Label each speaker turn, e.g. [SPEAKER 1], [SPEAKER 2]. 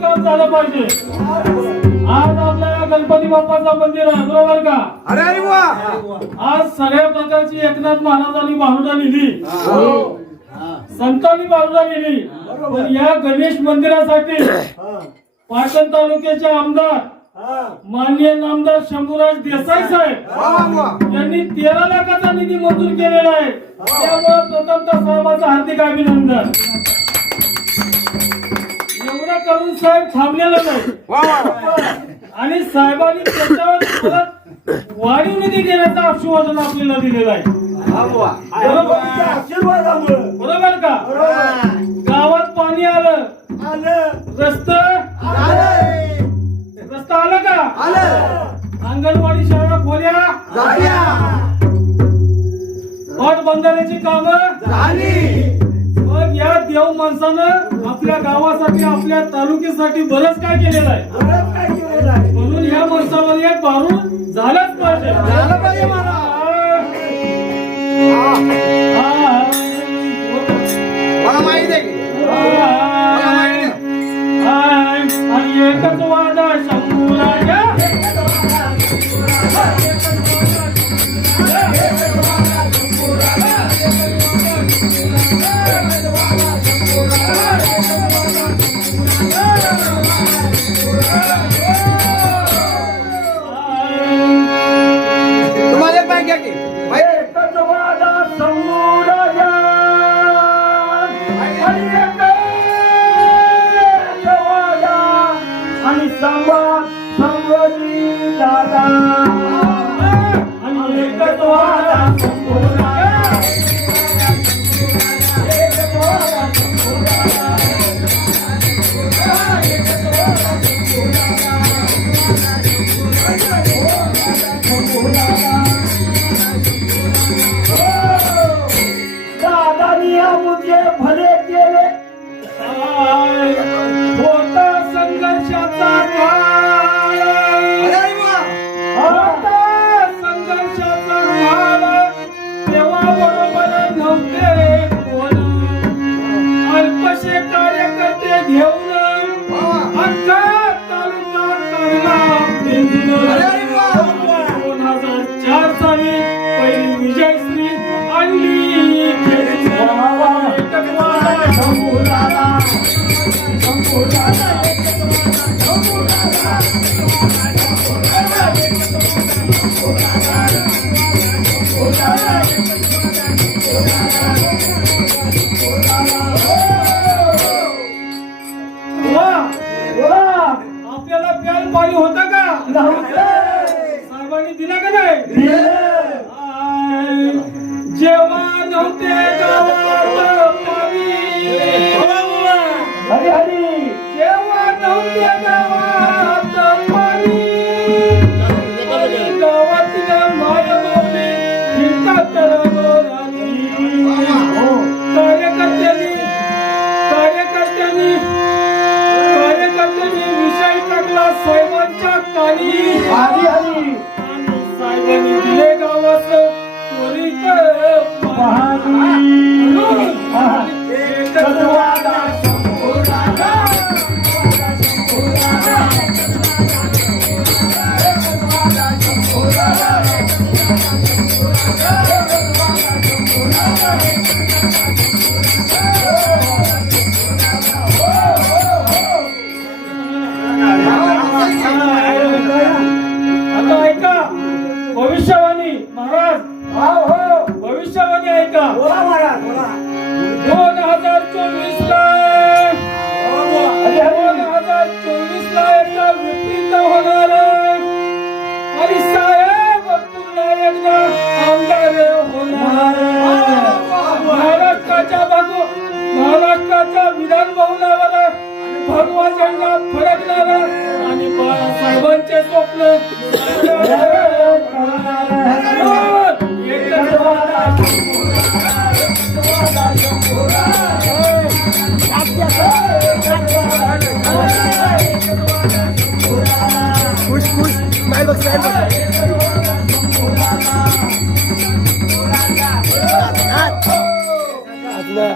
[SPEAKER 1] काम झालं पाहिजे. आज आपल्या या गणपती बाप्पाचं मंदिर आहे बरोबर का?
[SPEAKER 2] अरे वा.
[SPEAKER 1] आज सगळ्या प्रकारची एकनाथ महाराजांनी बाहुडा लिहिली. संतांनी बाहुडा लिहिली पण या गणेश मंदिरासाठी
[SPEAKER 3] हा.
[SPEAKER 1] पाटण तालुक्याचे आमदार. माननीय नामदार शंभूराज देसाई साहेब यांनी तेरा लाखाचा निधी मंजूर केलेला आहे. त्यामुळे प्रथमतः साहेबांचं हार्दिक अभिनंदन. एवढं करून साहेब थांबलेलं नाही. आणि साहेबांनी त्याच्यावर वाढीव निधी देण्याचं आश्वासन आपल्याला दिलेलं आहे. बरोबर? का. गावात पाणी आलं.
[SPEAKER 3] आलं.
[SPEAKER 1] रस्त
[SPEAKER 3] आलं.
[SPEAKER 1] रस्ता आला का?
[SPEAKER 2] आलं.
[SPEAKER 1] अंगणवाडी शाळा खोल्या.
[SPEAKER 2] झाल्या.
[SPEAKER 1] पाट बंधाऱ्याची कामं.
[SPEAKER 2] झाली.
[SPEAKER 1] मग या देव माणसानं आपल्या गावासाठी आपल्या तालुक्यासाठी बरंच काय केलेलं आहे. म्हणून या माणसामध्ये एक बारून झालंच पाहिजे.
[SPEAKER 2] झालं पाहिजे मला
[SPEAKER 1] आणि
[SPEAKER 3] संवाद संवदी दादा. भले केले.
[SPEAKER 1] होता संघर्षाचा
[SPEAKER 3] शंभूराजा शंभूराजा
[SPEAKER 1] साहेबांनी दिले गावात त्वरित
[SPEAKER 3] पाहणी.
[SPEAKER 1] ऐका
[SPEAKER 3] बोला महाराज बोला.
[SPEAKER 1] दोन हजार चोवीस ला दोन हजार चोवीस ला एकदा विपरीत होणार आणि साहेब पुन्हा एकदा आमदार होणार महाराष्ट्राच्या बाजू महाराष्ट्राच्या विधान भवनावर भगवा झेंडा फडकणार आणि बाळासाहेबांचे स्वप्न
[SPEAKER 2] खुश खुश. स्माइल बघ स्माइल बघ.